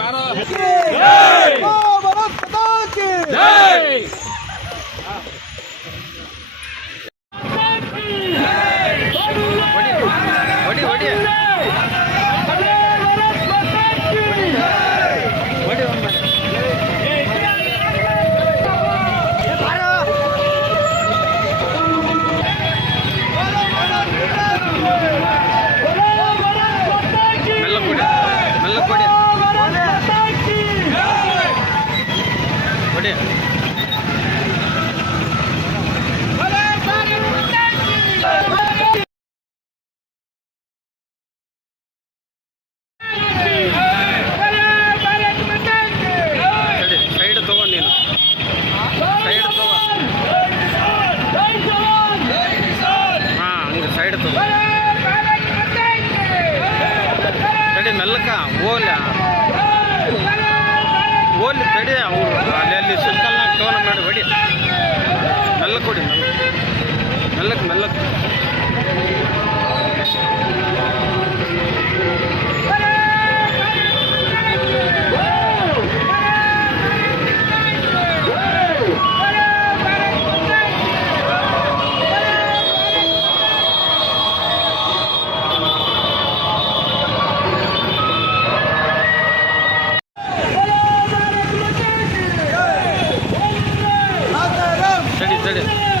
భారత్ ಓಲ ಓಲಿ ತಡಿ ಅವರು. ಅಲ್ಲಿ ಅಲ್ಲಿ ಸುತ್ತಲ್ನಾಗ ಟೋನ ಮಾಡಿ. ಹೊಡಿ ಮೆಲ್ಲಕ್ಕೆ ಕೊಡಿ. ಮೆಲ್ಲಕ್ಕೆ ಮೆಲ್ಲಕ್ಕೆ রেডি রেডি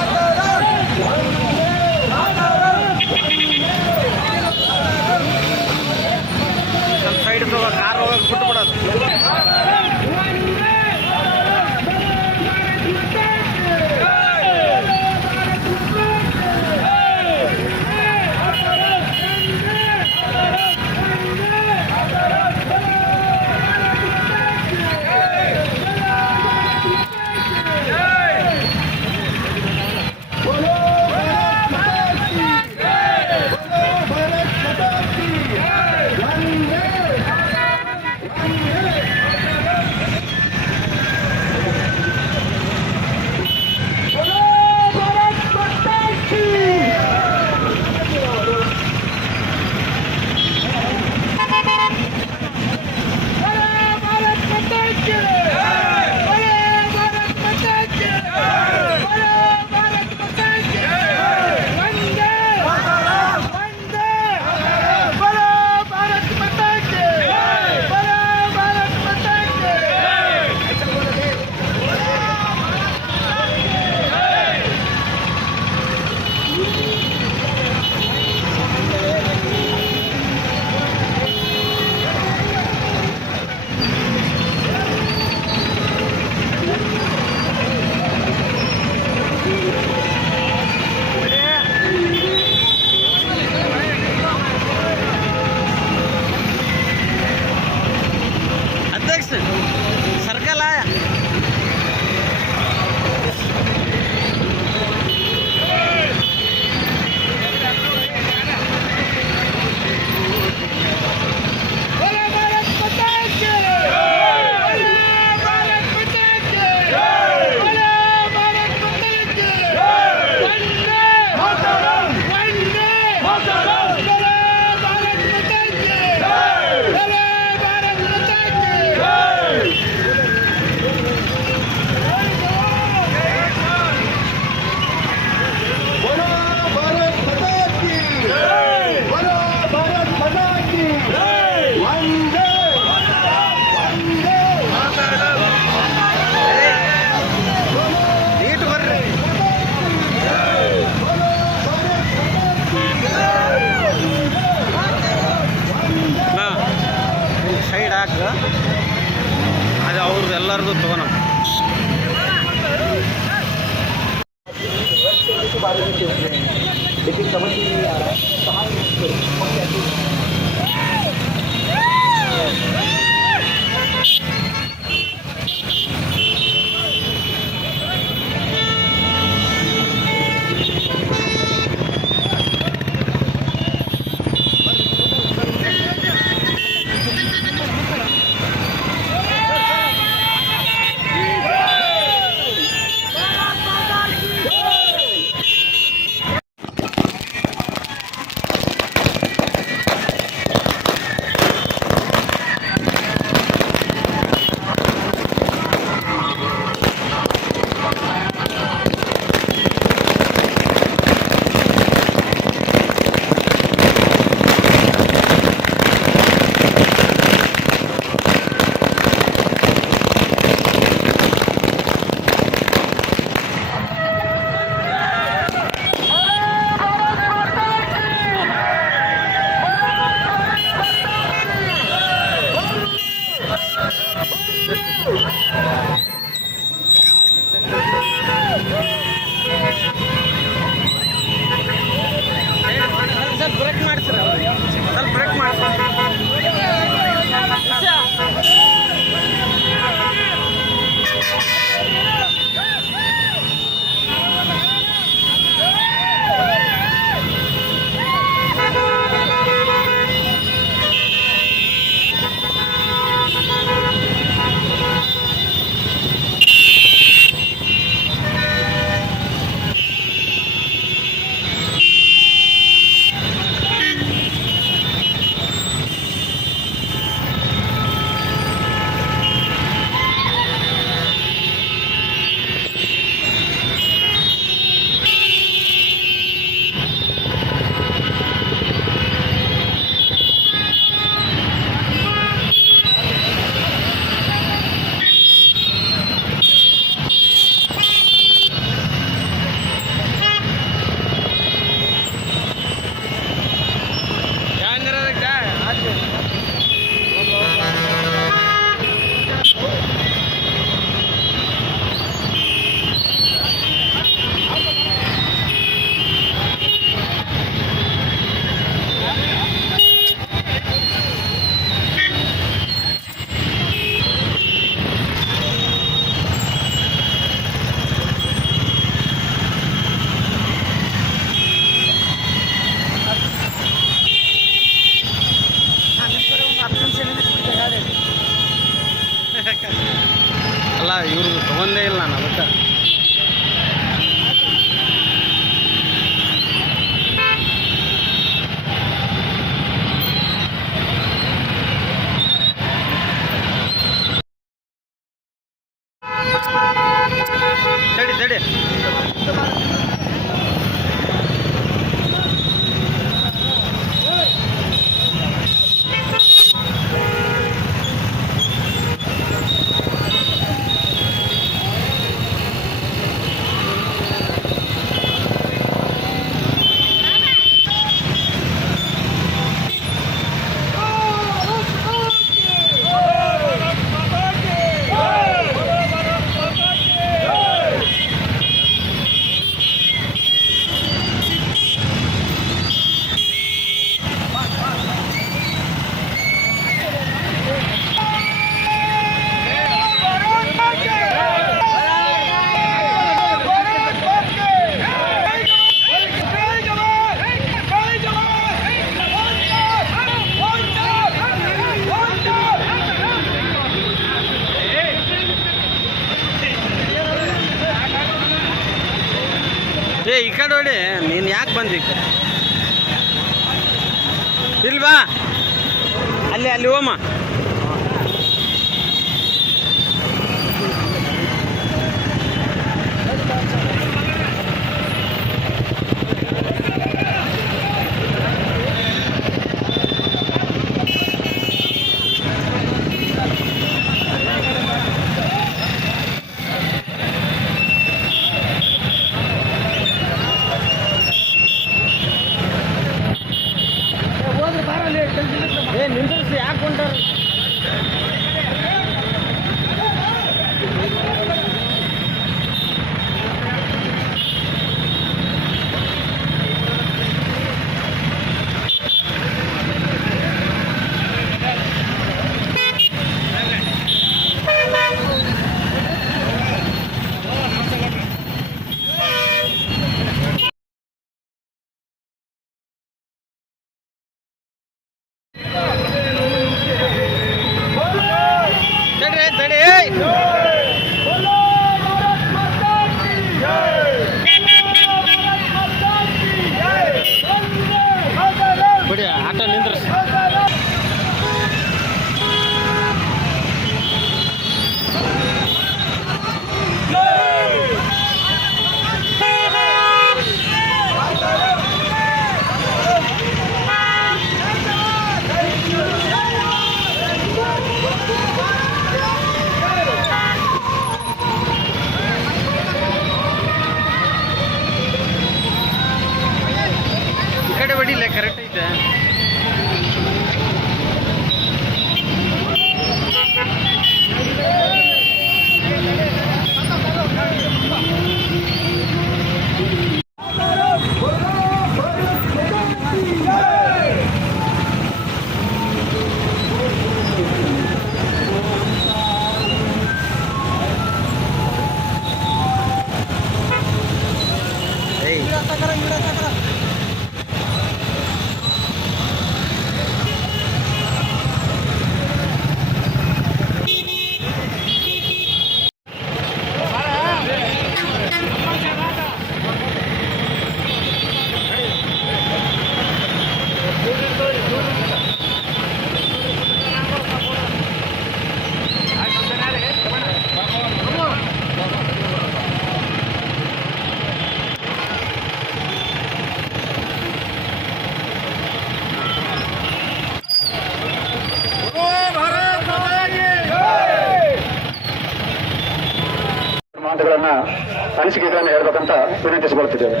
ವಿನಂತಿಸಿಕೊಳ್ತಿದ್ದೇವೆ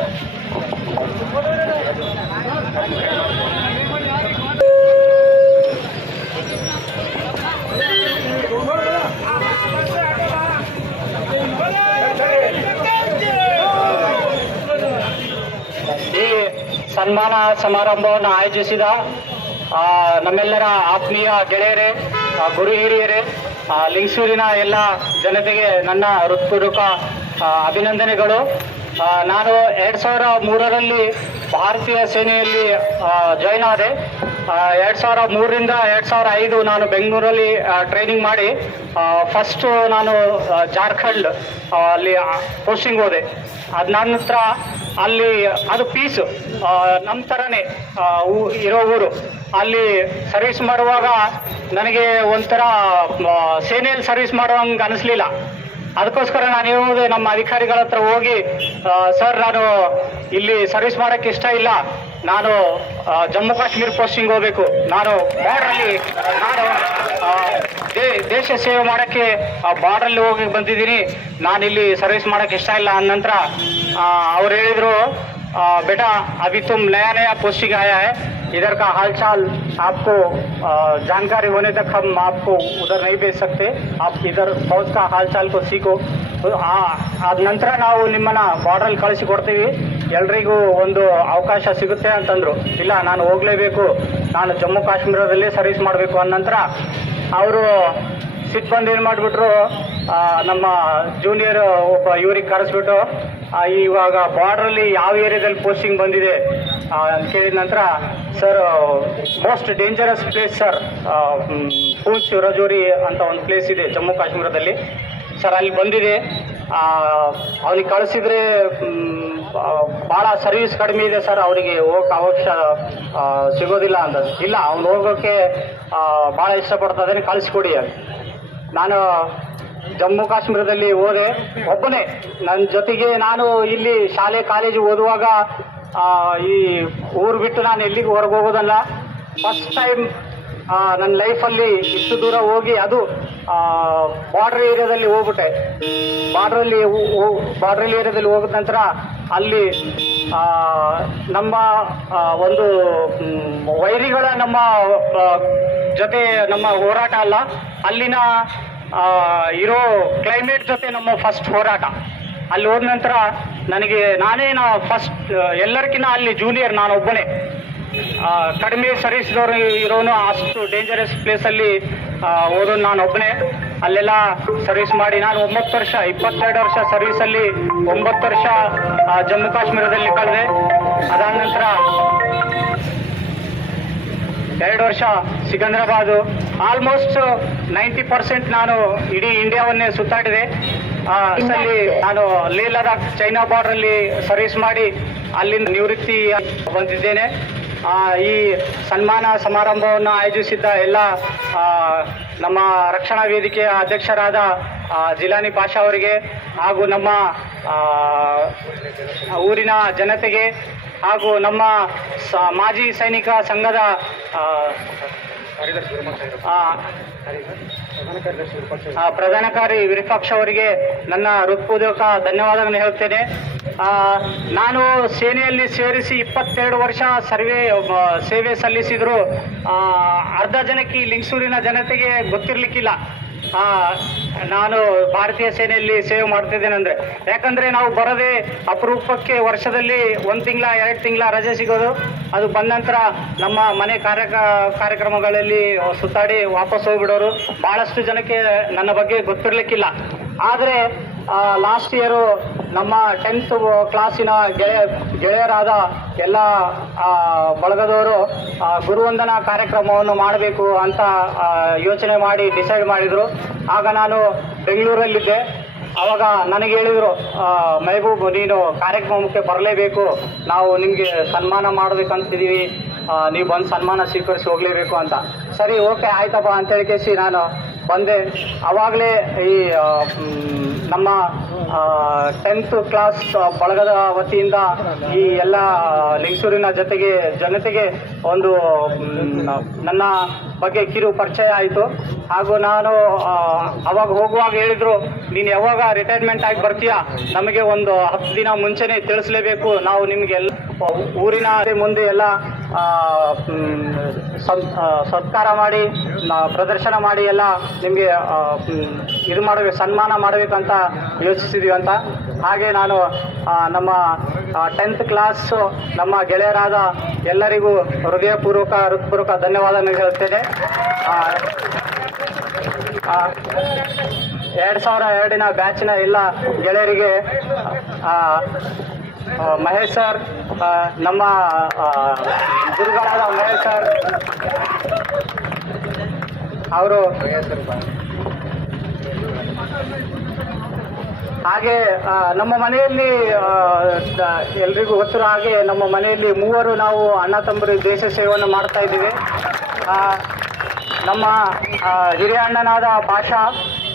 ಈ ಸನ್ಮಾನ ಸಮಾರಂಭವನ್ನು ಆಯೋಜಿಸಿದ ನಮ್ಮೆಲ್ಲರ ಆತ್ಮೀಯ ಗೆಳೆಯರೇ ಗುರು ಹಿರಿಯರೇ ಲಿಂಗಸೂರಿನ ಎಲ್ಲ ಜನತೆಗೆ ನನ್ನ ಹೃತ್ಪೂರ್ವಕ ಅಭಿನಂದನೆಗಳು. ನಾನು ಎರಡು ಸಾವಿರ ಮೂರರಲ್ಲಿ ಭಾರತೀಯ ಸೇನೆಯಲ್ಲಿ ಜಾಯ್ನ್ ಆದೆ. ಎರಡು ಸಾವಿರ ಮೂರರಿಂದ ಎರಡು ಸಾವಿರ ಐದು ನಾನು ಬೆಂಗಳೂರಲ್ಲಿ ಟ್ರೈನಿಂಗ್ ಮಾಡಿ ಫಸ್ಟು ನಾನು ಜಾರ್ಖಂಡ್ ಅಲ್ಲಿ ಪೋಸ್ಟಿಂಗ್ ಹೋದೆ. ಅದ ನಂತರ ಅಲ್ಲಿ, ಅದು ಪೀಸ್ ನಮ್ಮ ಥರನೇ ಇರೋ ಊರು. ಅಲ್ಲಿ ಸರ್ವಿಸ್ ಮಾಡುವಾಗ ನನಗೆ ಒಂಥರ ಸೇನೆಯಲ್ಲಿ ಸರ್ವಿಸ್ ಹಂಗೆ ಅನಿಸ್ಲಿಲ್ಲ. ಅದಕ್ಕೋಸ್ಕರ ನಾನು ಹೇಳುವುದು ನಮ್ಮ ಅಧಿಕಾರಿಗಳ ಹತ್ರ ಹೋಗಿ ಸರ್ ನಾನು ಇಲ್ಲಿ ಸರ್ವಿಸ್ ಮಾಡಕ್ಕೆ ಇಷ್ಟ ಇಲ್ಲ. ನಾನು ಜಮ್ಮು ಕಾಶ್ಮೀರ್ ಪೋಸ್ಟಿಂಗ್ ಹೋಗ್ಬೇಕು. ನಾನು ಬಾರ್ಡ್ರಲ್ಲಿ ನಾನು ದೇಶ ಸೇವೆ ಮಾಡೋಕ್ಕೆ ಬಾರ್ಡ್ರಲ್ಲಿ ಹೋಗಿ ಬಂದಿದ್ದೀನಿ. ನಾನು ಇಲ್ಲಿ ಸರ್ವಿಸ್ ಮಾಡೋಕ್ಕೆ ಇಷ್ಟ ಇಲ್ಲ ಅಂದ ನಂತರ ಅವ್ರು ಹೇಳಿದರು ಬೇಟಾ, ಅಭಿ ತುಮ್ ನಯಾ ಪೋಸ್ಟಿಂಗ್ ಆಯಾ इधर का हालचाल आपको आ, जानकारी होने तक हम आपको उधर नहीं भेज सकते आप इधर फौज का हालचाल को सीखो ಆದ ನಂತರ ನಾವು ನಿಮ್ಮನ್ನ ಬಾರ್ಡ್ರಲ್ಲಿ ಕಳಿಸಿಕೊಡ್ತೀವಿ ಎಲ್ರಿಗೂ ಒಂದು ಅವಕಾಶ ಸಿಗುತ್ತೆ ಅಂತಂದ್ರು ಇಲ್ಲ ನಾನು ಹೋಗಲೇಬೇಕು ನಾನು ಜಮ್ಮು ಕಾಶ್ಮೀರದಲ್ಲಿ ಸರ್ವಿಸ್ ಮಾಡಬೇಕು ಅಂದ ನಂತರ ಅವರು ಸಿಟ್ಟು ಬಂದು ಏನು ಮಾಡಿಬಿಟ್ರು ನಮ್ಮ ಜೂನಿಯರ್ ಒಬ್ಬ ಇವರಿಗೆ ಕರೆಸ್ಬಿಟ್ಟು ಇವಾಗ ಬಾರ್ಡ್ರಲ್ಲಿ ಯಾವ ಏರಿಯಾದಲ್ಲಿ ಪೋಸ್ಟಿಂಗ್ ಬಂದಿದೆ ಅಂತ ಕೇಳಿದ ನಂತರ sir most dangerous place sir Poonch Rajouri ಅಂತ ಒಂದು ಪ್ಲೇಸ್ ಇದೆ ಜಮ್ಮು ಕಾಶ್ಮೀರದಲ್ಲಿ. ಸರ್ ಅಲ್ಲಿ ಬಂದಿದೆ. ಅವನಿಗೆ ಕಳಿಸಿದ್ರೆ ಭಾಳ ಸರ್ವಿಸ್ ಕಡಿಮೆ ಇದೆ ಸರ್ ಅವರಿಗೆ ಹೋಗಕ್ಕೆ ಅವಕಾಶ ಸಿಗೋದಿಲ್ಲ ಅಂತ. ಇಲ್ಲ, ಅವ್ನು ಹೋಗೋಕ್ಕೆ ಭಾಳ ಇಷ್ಟಪಡ್ತದೇ ಕಳಿಸ್ಕೊಡಿ ಅಂತ. ನಾನು ಜಮ್ಮು ಕಾಶ್ಮೀರದಲ್ಲಿ ಹೋದೆ. ಒಬ್ಬನೇ. ನನ್ನ ಜೊತೆಗೆ ನಾನು ಇಲ್ಲಿ ಶಾಲೆ, ಕಾಲೇಜು ಓದುವಾಗ ಈ ಊರು ಬಿಟ್ಟು ನಾನು ಎಲ್ಲಿಗೆ ಹೊರಗೆ ಹೋಗೋದಲ್ಲ. ಫಸ್ಟ್ ಟೈಮ್ ನನ್ನ ಲೈಫಲ್ಲಿ ಇಷ್ಟು ದೂರ ಹೋಗಿ ಅದು ಬಾರ್ಡರ್ ಏರಿಯಾದಲ್ಲಿ ಹೋಗ್ಬಿಟ್ಟೆ. ಬಾರ್ಡ್ರಲ್ಲಿ ಬಾರ್ಡ್ರಲ್ ಏರಿಯಾದಲ್ಲಿ ಹೋಗಿದ ನಂತರ ಅಲ್ಲಿ ನಮ್ಮ ಒಂದು ವೈರಿಗಳ ನಮ್ಮ ಜೊತೆ ನಮ್ಮ ಹೋರಾಟ ಅಲ್ಲ. ಅಲ್ಲಿನ ಇರೋ ಕ್ಲೈಮೇಟ್ ಜೊತೆ ನಮ್ಮ ಫಸ್ಟ್ ಹೋರಾಟ. ಅಲ್ಲಿ ಹೋದ ನಂತರ ನನಗೆ ನಾನೇ ನಾ ಫಸ್ಟ್ ಎಲ್ಲರಿಗಿನ್ನ ಅಲ್ಲಿ ಜೂನಿಯರ್ ನಾನು ಒಬ್ಬನೇ. ಆ, ಕಡಿಮೆ ಸರ್ವಿಸ್ದವರು ಇರೋನು ಅಷ್ಟು ಡೇಂಜರಸ್ ಪ್ಲೇಸಲ್ಲಿ ಓದೋನು ನಾನು ಒಬ್ಬನೇ. ಅಲ್ಲೆಲ್ಲ ಸರ್ವಿಸ್ ಮಾಡಿ ನಾನು ಒಂಬತ್ತು ವರ್ಷ ಇಪ್ಪತ್ತೆರಡು ವರ್ಷ ಸರ್ವಿಸಲ್ಲಿ ಒಂಬತ್ತು ವರ್ಷ ಜಮ್ಮು ಕಾಶ್ಮೀರದಲ್ಲಿ ಕಳೆದೆ. ಅದಾದ ನಂತರ ಎರಡು ವರ್ಷ ಸಿಕಂದ್ರಾಬಾದು ಆಲ್ಮೋಸ್ಟ್ ನೈಂಟಿ ಪರ್ಸೆಂಟ್ ನಾನು ಇಡೀ ಇಂಡಿಯಾವನ್ನೇ ಸುತ್ತಾಡಿದೆ. ಅಲ್ಲಿ ನಾನು ಲೇ ಲಡಾಖ್ ಚೈನಾ ಬಾರ್ಡ್ರಲ್ಲಿ ಸರ್ವಿಸ್ ಮಾಡಿ ಅಲ್ಲಿಂದ ನಿವೃತ್ತಿ ಬಂದಿದ್ದೇನೆ. ಈ ಸನ್ಮಾನ ಸಮಾರಂಭವನ್ನು ಆಯೋಜಿಸಿದ್ದ ಎಲ್ಲ ನಮ್ಮ ರಕ್ಷಣಾ ವೇದಿಕೆಯ ಅಧ್ಯಕ್ಷರಾದ ಜಿಲಾನಿ ಪಾಷಾ ಅವರಿಗೆ ಹಾಗೂ ನಮ್ಮ ಊರಿನ ಜನತೆಗೆ ಹಾಗೂ ನಮ್ಮ ಮಾಜಿ ಸೈನಿಕ ಸಂಘದ ಪ್ರಧಾನ ಕಾರ್ಯ ವಿರೂಪಾಕ್ಷ ಅವರಿಗೆ ನನ್ನ ಹೃತ್ಪೂರ್ವಕ ಧನ್ಯವಾದಗಳನ್ನು ಹೇಳ್ತೇನೆ ನಾನು ಸೇನೆಯಲ್ಲಿ ಸೇರಿಸಿ ಇಪ್ಪತ್ತೆರಡು ವರ್ಷ ಸರ್ವೆ ಸೇವೆ ಸಲ್ಲಿಸಿದ್ರು. ಅರ್ಧ ಜನಕ್ಕೆ ಲಿಂಗಸೂರಿನ ಜನತೆಗೆ ಗೊತ್ತಿರಲಿಕ್ಕಿಲ್ಲ. ನಾನು ಭಾರತೀಯ ಸೇನೆಯಲ್ಲಿ ಸೇವೆ ಮಾಡ್ತಿದ್ದೇನೆ ಅಂದರೆ. ಯಾಕಂದರೆ ನಾವು ಬರದೇ ಅಪರೂಪಕ್ಕೆ ವರ್ಷದಲ್ಲಿ ಒಂದು ತಿಂಗಳ, ಎರಡು ತಿಂಗಳ ರಜೆ ಸಿಗೋದು. ಅದು ಬಂದ ನಂತರ ನಮ್ಮ ಮನೆ ಕಾರ್ಯ ಕಾರ್ಯಕ್ರಮಗಳಲ್ಲಿ ಸುತ್ತಾಡಿ ವಾಪಸ್ ಹೋಗಿಬಿಡೋರು. ಭಾಳಷ್ಟು ಜನಕ್ಕೆ ನನ್ನ ಬಗ್ಗೆ ಗೊತ್ತಿರಲಿಕ್ಕಿಲ್ಲ. ಆದರೆ ಲಾಸ್ಟ್ ಇಯರು ನಮ್ಮ ಟೆಂತ್ ಕ್ಲಾಸಿನ ಗೆಳೆಯ, ಗೆಳೆಯರಾದ ಎಲ್ಲ ಬಳಗದವರು ಗುರುವಂದನಾ ಕಾರ್ಯಕ್ರಮವನ್ನು ಮಾಡಬೇಕು ಅಂತ ಯೋಚನೆ ಮಾಡಿ ಡಿಸೈಡ್ ಮಾಡಿದರು. ಆಗ ನಾನು ಬೆಂಗಳೂರಲ್ಲಿದ್ದೆ. ಆವಾಗ ನನಗೆ ಹೇಳಿದರು ಮೆಹಬೂಬ್, ನೀನು ಕಾರ್ಯಕ್ರಮಕ್ಕೆ ಬರಲೇಬೇಕು. ನಾವು ನಿಮಗೆ ಸನ್ಮಾನ ಮಾಡಬೇಕಂತಿದ್ದೀವಿ. ನೀವು ಬಂದು ಸನ್ಮಾನ ಸ್ವೀಕರಿಸಿ ಹೋಗಲೇಬೇಕು ಅಂತ. ಸರಿ, ಓಕೆ, ಆಯ್ತಪ್ಪ ಅಂತೇಳಿ ಕೇಸಿ ನಾನು ಬಂದೆ. ಆವಾಗಲೇ ಈ ನಮ್ಮ ಟೆಂತ್ ಕ್ಲಾಸ್ ಬಳಗದ ವತಿಯಿಂದ ಈ ಎಲ್ಲ ಲಿಂಗಸೂರಿನ ಜೊತೆಗೆ, ಜನತೆಗೆ ಒಂದು ನನ್ನ ಬಗ್ಗೆ ಕಿರು ಪರಿಚಯ ಆಯಿತು. ಹಾಗೂ ನಾನು ಅವಾಗ ಹೋಗುವಾಗ ಹೇಳಿದರು, ನೀನು ಯಾವಾಗ ರಿಟೈರ್ಮೆಂಟ್ ಆಗಿ ಬರ್ತೀಯಾ? ನಮಗೆ ಒಂದು ಹತ್ತು ದಿನ ಮುಂಚೆನೇ ತಿಳಿಸ್ಲೇಬೇಕು. ನಾವು ನಿಮಗೆಲ್ಲ ಊರಿನ ಮುಂದೆ ಎಲ್ಲ ಸತ್ಕಾರ ಮಾಡಿ ಪ್ರದರ್ಶನ ಮಾಡಿ ಎಲ್ಲ ನಿಮಗೆ ಇದು ಮಾಡಬೇಕು, ಸನ್ಮಾನ ಮಾಡಬೇಕಂತ ಯೋಚಿಸಿದ್ದೀವಿ ಅಂತ. ಹಾಗೆ ನಾನು ನಮ್ಮ ಟೆಂತ್ ಕ್ಲಾಸು ನಮ್ಮ ಗೆಳೆಯರಾದ ಎಲ್ಲರಿಗೂ ಹೃದಯಪೂರ್ವಕ, ಹೃತ್ಪೂರ್ವಕ ಧನ್ಯವಾದ ಹೇಳ್ತೇನೆ ಎರಡು ಸಾವಿರ ಎರಡಿನ ಬ್ಯಾಚಿನ ಎಲ್ಲ ಗೆಳೆಯರಿಗೆ ಮಹೇಶ್ ಸರ್ ನಮ್ಮ ಗುರುಗಳಾದ ಮಹೇಶ್ ಸರ್ ಅವರು ಹಾಗೆ ನಮ್ಮ ಮನೆಯಲ್ಲಿ ಎಲ್ರಿಗೂ ಗೊತ್ತಿರೋ ಹಾಗೆ ನಮ್ಮ ಮನೆಯಲ್ಲಿ ಮೂವರು ನಾವು ಅಣ್ಣ ತಮ್ಮರು ದೇಶ ಸೇವೆಯನ್ನು ಮಾಡ್ತಾ ಇದ್ದೀವಿ. ನಮ್ಮ ಹಿರಿಯ ಅಣ್ಣನಾದ ಪಾಷಾ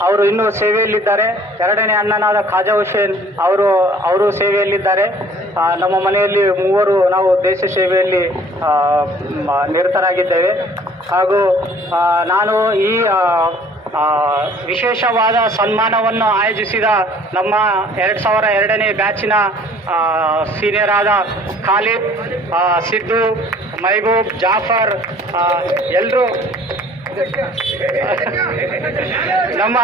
ಅವರು ಇನ್ನೂ ಸೇವೆಯಲ್ಲಿದ್ದಾರೆ. ಎರಡನೇ ಅಣ್ಣನಾದ ಖಾಜಾ ಹುಸೇನ್ ಅವರು ಅವರು ಸೇವೆಯಲ್ಲಿದ್ದಾರೆ. ನಮ್ಮ ಮನೆಯಲ್ಲಿ ಮೂವರು ನಾವು ದೇಶ ಸೇವೆಯಲ್ಲಿ ನಿರತರಾಗಿದ್ದೇವೆ. ಹಾಗೂ ನಾನು ಈ ವಿಶೇಷವಾದ ಸನ್ಮಾನವನ್ನು ಆಯೋಜಿಸಿದ ನಮ್ಮ ಎರಡು ಸಾವಿರ ಎರಡನೇ ಬ್ಯಾಚಿನ ಸೀನಿಯರ್ ಆದ ಖಾಲಿದ್ ಸಿದ್ದು ಮೈಬೂಬ್ ಜಾಫರ್ ಎಲ್ಲರೂ ನಮ್ಮ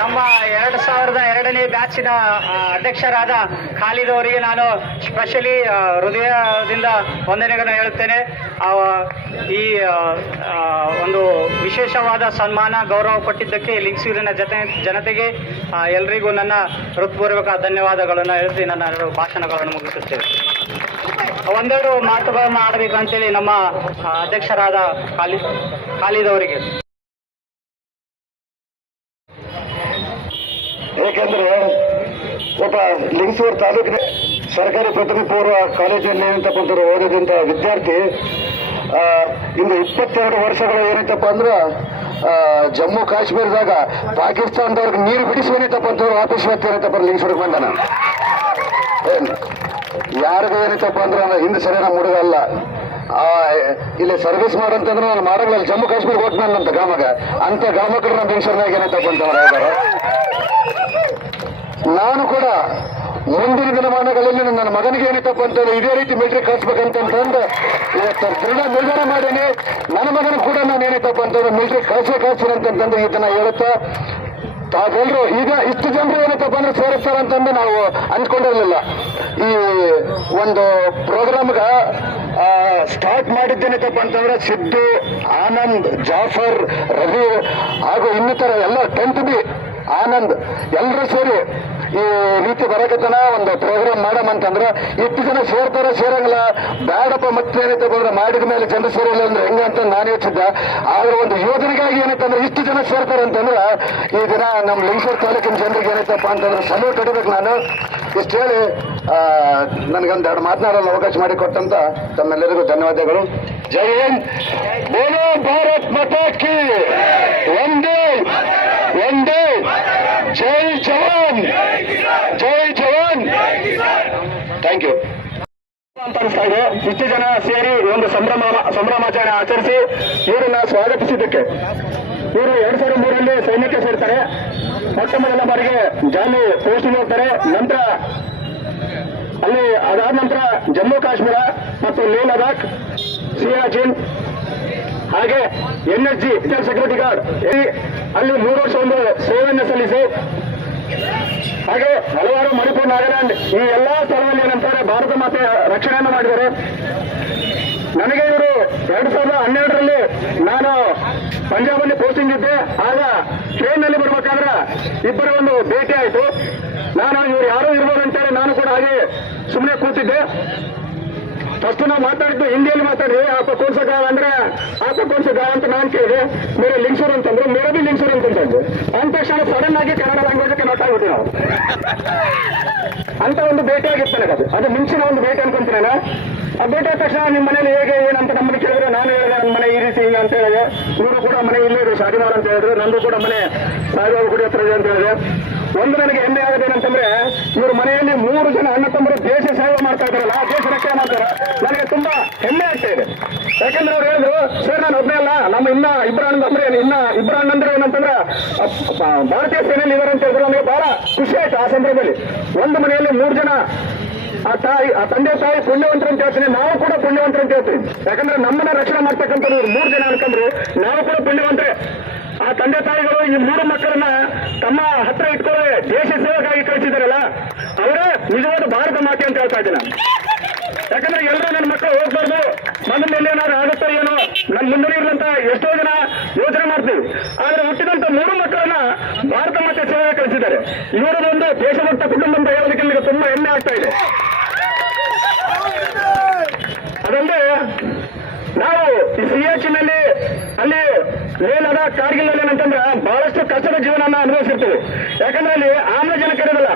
ನಮ್ಮ ಎರಡು ಸಾವಿರದ ಎರಡನೇ ಬ್ಯಾಚಿನ ಅಧ್ಯಕ್ಷರಾದ ಖಾಲಿದ್ ಅವರಿಗೆ ನಾನು ಸ್ಪೆಷಲಿ ಹೃದಯದಿಂದ ವಂದನೆಗಳನ್ನು ಹೇಳುತ್ತೇನೆ. ಈ ಒಂದು ವಿಶೇಷವಾದ ಸನ್ಮಾನ, ಗೌರವ ಕೊಟ್ಟಿದ್ದಕ್ಕೆ ಲಿಂಗ್ಸೂರಿನ ಜತೆ, ಜನತೆಗೆ ಎಲ್ಲರಿಗೂ ನನ್ನ ಹೃತ್ಪೂರ್ವಕ ಧನ್ಯವಾದಗಳನ್ನು ಹೇಳ್ತೀನಿ ನನ್ನ ಎರಡು ಭಾಷಣಗಳನ್ನು ಮುಗಿಸುತ್ತೇವೆ. ಒಂದೆರಡು ಮಾತುಗಳನ್ನು ಆಡಬೇಕಂತೇಳಿ ನಮ್ಮ ಅಧ್ಯಕ್ಷರಾದ ಖಾಲಿದ್ ಖಾಲಿದ್ ಲಿಂಗಸೂರು ತಾಲೂಕಿನ ಸರ್ಕಾರಿ ಪ್ರಥಮ ಪೂರ್ವ ಕಾಲೇಜಿನಲ್ಲಿ ಏನಂತಪ್ಪ ಓದಿದಂತ ವಿದ್ಯಾರ್ಥಿ ಇಂದು ಇಪ್ಪತ್ತೆರಡು ವರ್ಷಗಳು ಏನೈತಪ್ಪ ಅಂದ್ರೆ ಜಮ್ಮು ಕಾಶ್ಮೀರದಾಗ ಪಾಕಿಸ್ತಾನದವ್ರಿಗೆ ನೀರು ಬಿಡಿಸುವನೈತಪ್ಪ ಅಂತವ್ರು ವಾಪಸ್ ಮತ್ತೆ ಏನೈತಪ್ಪ ಬಂದಾನ ನಾನು. ಯಾರಿಗೂ ಏನೈತಪ್ಪ ಅಂದ್ರೆ ಹಿಂದೆ ಸರಿ ನಮ್ಮ ಹುಡುಗ ಇಲ್ಲಿ ಸರ್ವಿಸ್ ಮಾಡಂತಂದ್ರೆ ನಾನು ಮಾಡಲ್ಲ ಜಮ್ಮು ಕಾಶ್ಮೀರ ಹೋಗ್ತಾನಂತ ಗ್ರಾಮಗ ಅಂತ ಗ್ರಾಮಕ್ಕೆ ನಮ್ಮ ಲಿಂಗಸೂರಿನಾಗ ಏನೈತಪ್ಪ ಅಂತಂದ್ರೆ ನಾನು ಕೂಡ ಮುಂದಿನ ದಿನಮಾನಗಳಲ್ಲಿ ನನ್ನ ಮಗನಿಗೆ ಏನಿತ್ತಪ್ಪ ಅಂತಂದ್ರೆ ಇದೇ ರೀತಿ ಮಿಲಿಟರಿ ಕಳಿಸ್ಬೇಕಂತಂದ್ರೆ ಇವತ್ತು ದೃಢ ನಿರ್ಧಾರ ಮಾಡೀನಿ. ನನ್ನ ಮಗನ ಕೂಡ ನಾನು ಏನಿತ್ತಪ್ಪ ಅಂತಂದ್ರೆ ಮಿಲಿಟರಿ ಕಳಿಸೇ ಕಳಿಸ್ತೀನಿ ಅಂತಂದು ಇದನ್ನ ಹೇಳುತ್ತಾ ತಾವೆಲ್ಲರೂ ಈಗ ಇಷ್ಟು ಜನರು ಏನೈತಪ್ಪ ಅಂದ್ರೆ ಸೇರಿಸ್ತಾರ ಅಂತಂದು ನಾವು ಅಂದ್ಕೊಂಡಿರಲಿಲ್ಲ. ಈ ಒಂದು ಪ್ರೋಗ್ರಾಮ್ಗ ಸ್ಟಾರ್ಟ್ ಮಾಡಿದ್ದೇನೈತಪ್ಪ ಅಂತಂದ್ರೆ ಸಿದ್ದು, ಆನಂದ್, ಜಾಫರ್, ರವಿ ಹಾಗೂ ಇನ್ನಿತರ ಎಲ್ಲ ಟೆಂತ್ ಬಿ ಆನಂದ್ ಎಲ್ಲರೂ ಸೇರಿ ಈ ರೀತಿ ಬರಕತನ ಒಂದು ಪ್ರೋಗ್ರಾಮ್ ಮಾಡಮ್ ಅಂತಂದ್ರೆ ಇಷ್ಟು ಜನ ಸೇರ್ತಾರ ಸೇರಂಗಿಲ್ಲ ಬೇಡಪ್ಪ ಮತ್ತೆ ಬಂದ್ರೆ ಮಾಡಿದ ಮೇಲೆ ಜನ ಸೇರಿಲ್ಲ ಅಂದ್ರೆ ಹೆಂಗ ಅಂತ ನಾನು ಯೋಚಿಸಿದ್ದ ಆದ್ರೆ ಒಂದು ಯೋಜನೆಗಾಗಿ ಏನೈತಂದ್ರೆ ಇಷ್ಟು ಜನ ಸೇರ್ತಾರೆ ಅಂತಂದ್ರೆ ಈ ದಿನ ನಮ್ಮ ಲಿಂಗಸೂರು ತಾಲೂಕಿನ ಜನರಿಗೆ ಏನೈತಪ್ಪ ಅಂತಂದ್ರೆ ಸಲ್ಯೂಟ್ ಕಟ್ಟಬೇಕು ನಾನು. ಇಷ್ಟು ಹೇಳಿ ಆ, ನನಗೊಂದು ಎರಡು ಮಾತನಾಡಲು ಅವಕಾಶ ಮಾಡಿಕೊಟ್ಟಂತ ತಮ್ಮೆಲ್ಲರಿಗೂ ಧನ್ಯವಾದಗಳು. ಜೈ ಬೋಲೋ ಭಾರತ್ ಮಾತಾ ಕಿ ಒಂದೇ ಒಂದೇ ಜೈ ಜವಾನ್ ಜೈ ಜವಾನ್. ಥ್ಯಾಂಕ್ ಯು ಅಂತ ಅನಿಸ್ತಾ ಇದೆ. ಇಷ್ಟು ಜನ ಸೇರಿ ಒಂದು ಸಂಭ್ರಮ, ಸಂಭ್ರಮಾಚರಣೆ ಆಚರಿಸಿ ಇವರನ್ನ ಸ್ವಾಗತಿಸಿದ್ದಕ್ಕೆ. ಇವರು ಎರಡ್ ಸಾವಿರದ ಮೂರರಲ್ಲಿ ಸೈನ್ಯಕ್ಕೆ ಸೇರ್ತಾರೆ. ಮೊಟ್ಟ ಮೊದಲ ಬಾರಿಗೆ ಜಾಲಿ ಪೋಸ್ಟಿಂಗ್ ಹೋಗ್ತಾರೆ. ನಂತರ ಅಲ್ಲಿ ಅದಾದ ನಂತರ ಜಮ್ಮು ಕಾಶ್ಮೀರ ಮತ್ತು ಲೇ ಲದಾಖ್ ಸಿಯಾಚಿನ್ ಹಾಗೆ N S G security guard ಅಲ್ಲಿ ಮೂರು ವರ್ಷ ಒಂದು ಸೇವೆಯನ್ನು ಸಲ್ಲಿಸಿ, ಹಾಗೆ ಹಲವಾರು ಮಣಿಪುರ್, ನಾಗಾಲ್ಯಾಂಡ್ ಈ ಎಲ್ಲಾ ಸ್ಥಳದಲ್ಲಿ ಏನಂತಾರೆ ಭಾರತ ಮಾತೆ ರಕ್ಷಣೆಯನ್ನು ಮಾಡಿದ್ದಾರೆ. ನನಗೆ ಇವರು ಎರಡ್ ಸಾವಿರದ ಹನ್ನೆರಡರಲ್ಲಿ ನಾನು ಪಂಜಾಬಲ್ಲಿ ಪೋಸ್ಟಿಂಗ್ ಇದ್ದೆ. ಆಗ ಟ್ರೈನ್ನಲ್ಲಿ ಬರ್ಬೇಕಾದ್ರೆ ಇಬ್ಬರ ಒಂದು ಭೇಟಿ ಆಯಿತು. ನಾನು, ಇವ್ರು ಯಾರು ಇರ್ಬೋದು ಅಂತೇಳಿ ನಾನು ಕೂಡ ಹಾಗೆ ಸುಮ್ಮನೆ ಕೂತಿದ್ದೆ. ಫಸ್ಟ್ ನಾವು ಮಾತಾಡಿದ್ದು ಹಿಂದಿಯಲ್ಲಿ ಮಾತಾಡಿ ಆಪ ಕೋನ್ಸ ಅಂದ್ರೆ ಆಪ ಕೋನ್ಸ ಅಂತ ನಾನು ಕೇಳಿದೆ. ಮೇರೆ ಲಿಂಗ್ಸೂರ್ ಅಂತಂದ್ರು ಮೇರೆ ಬಿ ಲಿಂಗ್ಸೂರ್ ಅಂತಂದ್ರು ಅಂದ ತಕ್ಷಣ ಸಡನ್ ಆಗಿ ಕನ್ನಡ ಲ್ಯಾಂಗ್ವೇಜ್ ಮಾತಾಡ್ಬಿಟ್ಟು ನಾವು. ಅಂತ ಒಂದು ಭೇಟಿ ಆಗಿತ್ತು ನನಗೆ ಅದು. ಅದು ಮುಂಚಿನ ಒಂದು ಭೇಟಿ ಅನ್ಕೊಂತೀನಿ ನಾನು. ಆ ಭೇಟಿ ಆದ ತಕ್ಷಣ ನಿಮ್ಮ ಮನೇಲಿ ಹೇಗೆ ಏನಂತ ನಮ್ಮನ್ನು ಕೇಳಿದ್ರೆ ನಾನು ಹೇಳಿದೆ ನನ್ನ ಮನೆ ಈ ರೀತಿ ಇಲ್ಲ ಅಂತ ಹೇಳಿದೆ. ಇವರು ಕೂಡ ಮನೆ ಇಲ್ಲೇ ಇದೆ ಶಾದಿಮಾರ್ ಅಂತ ಹೇಳಿದ್ರು. ನಂದು ಕೂಡ ಮನೆ ಸಾಯಿಬಾಬು ಗುಡಿ ಹತ್ರ ಇದೆ ಅಂತ ಹೇಳಿದೆ. ಒಂದು ನನಗೆ ಹೆಮ್ಮೆ ಆಗೋದೇನಂತಂದ್ರೆ ಇವರು ಮನೆಯಲ್ಲಿ ಮೂರು ಜನ ಅಣ್ಣ ತಮ್ಮರು ದೇಶ ಸೇವೆ ಮಾಡ್ತಾ ಇದ್ದಾರಲ್ಲ ದೇಶ ರಕ್ಷಣೆ ಮಾಡ್ತಾರೆ. ನನಗೆ ತುಂಬಾ ಹೆಮ್ಮೆ ಆಗ್ತಾ ಇದೆ. ಯಾಕಂದ್ರೆ ಅವ್ರು ಹೇಳಿದ್ರು, ಸರ್, ನಾನು ಒಬ್ಬನೇ ಅಲ್ಲ, ನಮ್ಮ ಇನ್ನ ಇಬ್ಬರ ಅಂದ್ರೆ ಇನ್ನ ಇಬ್ಬರ ಅಣ್ಣಂದ್ರೆ ಏನಂತಂದ್ರೆ ಭಾರತೀಯ ಸೇನೆಯಲ್ಲಿ ಇದ್ದಾರೆ ಅಂತ ಹೇಳಿದ್ರು ನನಗೆ ಬಹಳ ಖುಷಿ ಆಯ್ತು ಆ ಸಂದರ್ಭದಲ್ಲಿ. ಒಂದು ಮನೆಯಲ್ಲಿ ಮೂರು ಜನ, ಆ ತಾಯಿ, ಆ ತಂದೆ ತಾಯಿ ಪುಣ್ಯವಂತರ ಅಂತ ಹೇಳ್ತೀನಿ, ನಾವು ಕೂಡ ಪುಣ್ಯವಂತರ ಅಂತ ಹೇಳ್ತೀವಿ ಯಾಕಂದ್ರೆ ನಮ್ಮನ್ನ ರಕ್ಷಣೆ ಮಾಡ್ತಕ್ಕಂಥವ್ರು ಇವ್ರು ಮೂರು ಜನ ಅನ್ಕೊಂಡ್ರು, ನಾವು ಕೂಡ ಪುಣ್ಯವಂತರೇ. ಆ ತಂದೆ ತಾಯಿಗಳು ಈ ಮೂರು ಮಕ್ಕಳನ್ನ ತಮ್ಮ ಹತ್ರ ಇಟ್ಕೊಳ್ಳಿ ದೇಶ ಸೇವೆಗಾಗಿ ಕಳಿಸಿದಾರಲ್ಲ, ಅವರೇ ನಿಜವಾದ ಭಾರತ ಮಾತೆ ಅಂತ ಹೇಳ್ತಾ ಇದ್ದೀನಿ. ಯಾಕಂದ್ರೆ ಎಲ್ಲರೂ ನನ್ನ ಮಕ್ಕಳು ಹೋಗ್ಬಾರ್ದು ಮೇಲೆ ಏನಾದ್ರು ಆಗುತ್ತೋ ಏನೋ ನನ್ನ ಅಂತ ಎಷ್ಟೋ ಜನ ಯೋಚನೆ ಮಾಡ್ತೀವಿ. ಆದ್ರೆ ಹುಟ್ಟಿದಂತ ಮೂರು ಮಕ್ಕಳನ್ನ ಭಾರತ ಮಾತೆ ಸೇವೆ ಕಳಿಸಿದ್ದಾರೆ. ಇವರದೊಂದು ದೇಶಭಕ್ತ ಕುಟುಂಬ ಅಂತ ಹೇಳೋದಕ್ಕೆ ತುಂಬಾ ಹೆಮ್ಮೆ ಆಗ್ತಾ ಇದೆ ಅದೊಂದೇ ನಾವು ಈ ಸಿಯಾಚಿನಲ್ಲಿ ಅಲ್ಲಿ ಲೇ ಲದಾಖ್ ಕಾರ್ಗಿಲ್ನಲ್ಲಿ ಏನಂತಂದ್ರೆ ಬಹಳಷ್ಟು ಕಷ್ಟದ ಅನುಭವಿಸಿರ್ತೀವಿ ಯಾಕಂದ್ರೆ ಅಲ್ಲಿ ಆಮ್ಲಜನಕ ಇರೋದಿಲ್ಲ.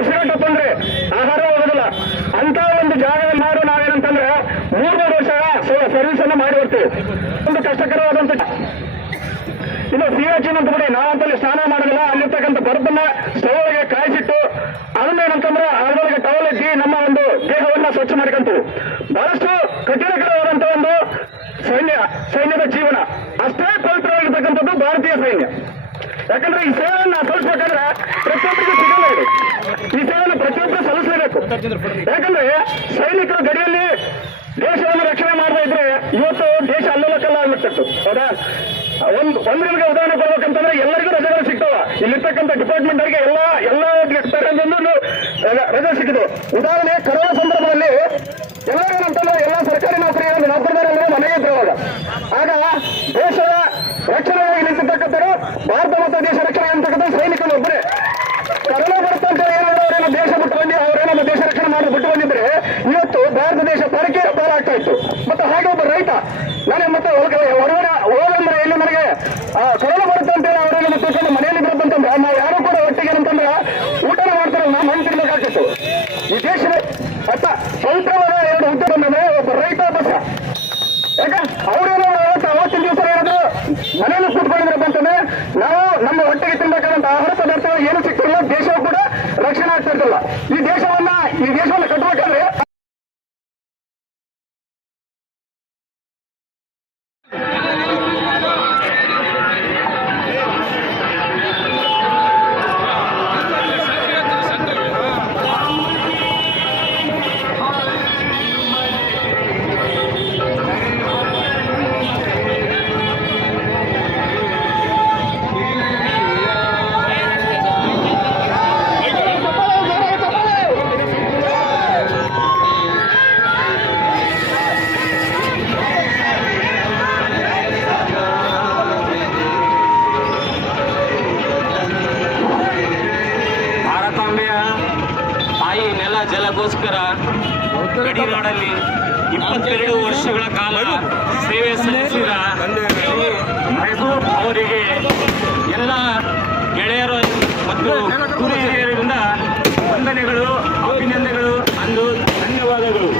ಉಸಿರಾಟ ತೊಂದ್ರೆ, ಆಹಾರ ಹೋಗೋದಿಲ್ಲ. ಅಂತ ಒಂದು ಜಾಗದಲ್ಲಿ ಮಾಡೋ ನಾವೇನಂತಂದ್ರೆ ಮೂರು ಮೂರು ವರ್ಷ ಸರ್ವಿಸ್ ಅನ್ನ ಮಾಡಿ ಬರ್ತೀವಿ. ಒಂದು ಕಷ್ಟಕರವಾದಂತ ಇದು ಸಿಯಾಚಿನ್ ಅಂತ ಬಿಡಿ, ನಾವಂತಲ್ಲಿ ಸ್ನಾನ ಮಾಡೋದಿಲ್ಲ. ಅಲ್ಲಿರ್ತಕ್ಕಂಥ ಬರ್ತನ್ನ ಸ್ಟವ್ಗೆ ಕಾಯಿಸಿಟ್ಟು ಅದನ್ನ ಏನಂತಂದ್ರೆ ಅದರೊಳಗೆ ಟವಲ್ ಎತ್ತಿ ನಮ್ಮ ಒಂದು ದೇಹವನ್ನ ಸ್ವಚ್ಛ ಮಾಡ್ಕೊಂತೀವಿ. ಬಹಳಷ್ಟು ಕಠಿಣಕರವಾದಂತ ಒಂದು ಸೈನ್ಯ, ಸೈನ್ಯದ ಜೀವನ. ಅಷ್ಟೇ ಪವಿತ್ರವಾಗಿರ್ತಕ್ಕಂಥದ್ದು ಭಾರತೀಯ ಸೈನ್ಯ. ಯಾಕಂದ್ರೆ ಈ ಸೇವೆಯನ್ನು ಸಲ್ಲಿಸ್ಬೇಕಂದ್ರೆ ಪ್ರತಿಯೊಬ್ಬರಿಗೂ ಸಿಗಲ್ಲ ಇದು. ಈ ಸೇವೆಯನ್ನು ಪ್ರತಿಯೊಬ್ಬರು ಸಲ್ಲಿಸಲೇಬೇಕು. ಯಾಕಂದ್ರೆ ಸೈನಿಕರು ಗಡಿಯಲ್ಲಿ ದೇಶವನ್ನು ರಕ್ಷಣೆ ಮಾಡದೇ ಇದ್ರೆ ಇವತ್ತು ದೇಶ ಅಲ್ಲೋಲಕಲ್ಲ ಆಗ್ಬಿಟ್ಟಿತ್ತು ಹೌದಾ? ಒಂದು ಒಂದು ನಿಮಗೆ ಉದಾಹರಣೆ ಕೊಡ್ಬೇಕಂತಂದ್ರೆ ಎಲ್ಲರಿಗೂ ರಜೆಗಳು ಸಿಗ್ತಾವ. ಇಲ್ಲಿರ್ತಕ್ಕಂಥ ಡಿಪಾರ್ಟ್ಮೆಂಟ್ ಅವರಿಗೆ ಎಲ್ಲ ಎಲ್ಲ ರಜೆ ಸಿಕ್ಕಿದ್ರು ಉದಾಹರಣೆ ಕರೋನಾ ಸಂದರ್ಭದಲ್ಲಿ ಎಲ್ಲರೂ ಅಂತಂದ್ರೆ ಎಲ್ಲ ಸರ್ಕಾರಿ ನೌಕರಿ ನೌಕರದಾರರು ಮನೆಗೆ ಇದ್ರು ಆಗ ದೇಶದ ರಕ್ಷಣೆಗಾಗಿ ನಿಂತಿರ್ತಕ್ಕಂಥರು ಭಾರತ ಮತ್ತು ದೇಶ ರಕ್ಷಣೆ ಅಂತಕ್ಕಂಥ ಸೈನಿಕರು ಒಬ್ಬರೇ ಕರೋನಾ ಬರುತ್ತೆ ಅಂತ ದೇಶ ಬಿಟ್ಟು ಬಂದು ನಮ್ಮ ದೇಶ ರಕ್ಷಣೆ ಮಾಡಿ ಬಿಟ್ಟು ಬಂದಿದ್ರೆ ಇವತ್ತು ಭಾರತ ದೇಶ ಪರಕೆ ಪಾಲಾಗ್ತಾ ಇತ್ತು ಮತ್ತೆ ಹಾಗೆ ಒಬ್ಬ ರೈತ, ನಾನೇ ಮತ್ತೆ ಹೊರಗಡೆ ಹೋಗಂದ್ರೆ ಇಲ್ಲಿ ನನಗೆ ಕರೋನಾ ಬರುತ್ತೆ ಅಂತ ನಮ್ಮ ತಿಳ್ಕೊಂಡು ಮನೆಯಲ್ಲಿ ಬರುತ್ತಂತಂದ್ರೆ, ನಾವು ಯಾರು ಕೂಡ ಒಟ್ಟಿಗೆ ಅಂತಂದ್ರೆ ಊಟನ ಮಾಡ್ತಾರೆ ನಾವು ಈ ತಿನ್ಬೇಕಾಗ್ತದೆ ರಕ್ಷಣೆ ಆಗ್ತಾ ಇರ್ತಲ್ಲ ಈ ದೇಶವನ್ನ ಈ ದೇಶವನ್ನ ಕಟ್ಟುವ ಅದಕ್ಕೋಸ್ಕರ ಗಡಿನಾಡಲ್ಲಿ ಇಪ್ಪತ್ತೆರಡು ವರ್ಷಗಳ ಕಾಲ ಸೇವೆ ಸಲ್ಲಿಸಿದ ಅವರಿಗೆ ಎಲ್ಲ ಗೆಳೆಯರು ಮತ್ತು ಹಿರಿಯರಿಂದ ವಂದನೆಗಳು, ಅಭಿನಂದನೆಗಳು, ಅಂದು ಧನ್ಯವಾದಗಳು.